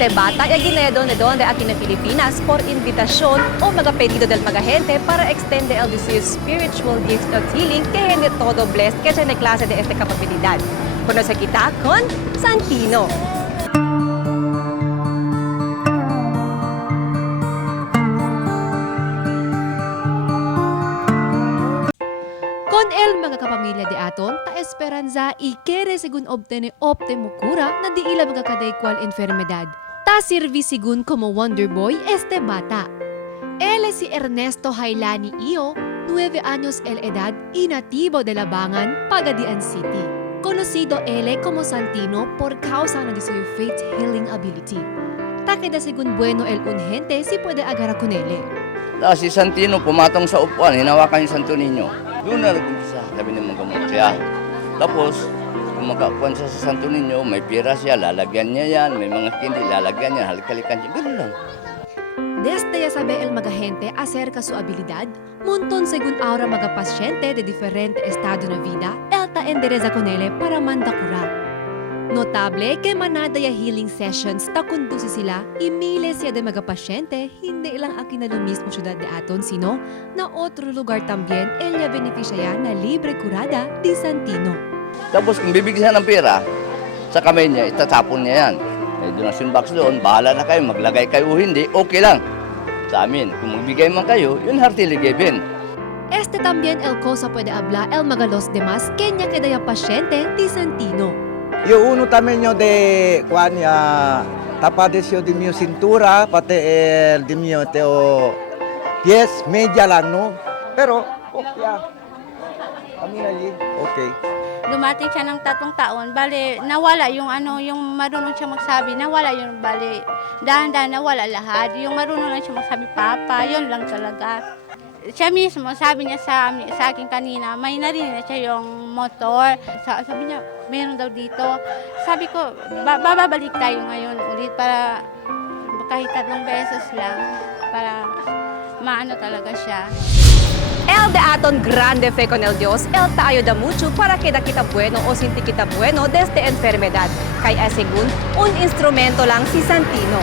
este bata y aginedo de donde aquí en Pilipinas por invitación o mga pedido del mga gente para extend the LDC's spiritual gift of healing que hindi todo blessed que siya klase de este kapabilidad. Conoce kita con Santino. Con el mga kapamilya de aton, ta esperanza y quiere según obtener optimo cura na di ila mga kadaykwal enfermedad. Ta sirvi según como Wonder Boy este bata. Él es si Ernesto Jailani Io, 9 años el edad y nativo de Labangan, Pagadian City. Conocido él como Santino por causa de su faith healing ability. Ta queda según bueno el unhente si puede agarrar con él. Si Santino pumatong sa upuan, hinawakan yung Santo Niño. Doon na nag-umpisa, sabi niya magamot siya. Tapos, kung magkakuan siya sa Santo Niño, may pira siya, lalagyan niya yan, may mga kindi, lalagyan niya, halik-halikan siya, gano'n lang. Desde ya sabe el mga gente acerca su habilidad, montón según ahora mga pasyente de diferente estado na vida, elta endereza con ele para manda cura. Notable que manada ya healing sessions ta kundusi sila y miles ya de mga pasyente, hindi lang aquí na lo mismo syudad de aton, sino na otro lugar también ella beneficia na libre curada di Santino. Tapos, kung bibigyan siya ng pira, sa kamay niya, itatapon niya yan. May donation box doon, bahala na kayo, maglagay kayo o hindi, okay lang. Sa amin, kung magbigay man kayo, yun heartily given. Este también el cosa puede hablar el mga los demás kenya kedaya pasyente di Santino. Yung uno también de Juan tapadeció de mi cintura, pati el de mi pies, media lang, no? Pero, okay, kami na okay. Dumating siya ng 3 taon, bali nawala yung yung marunong siya magsabi, nawala yung bali. Dahan-dahan nawala lahat. Yung marunong lang siya magsabi, Papa, yun lang talaga. Siya mismo, sabi niya sa akin kanina, may narinig na siya yung motor. Sabi niya, meron daw dito. Sabi ko, babalik tayo ngayon ulit para kahit 3 beses lang, para maano talaga siya. El de aton grande fe con el Dios, el te ayuda mucho para que da kita bueno o sinti kita bueno desde enfermedad. Kaya según un instrumento lang si Santino.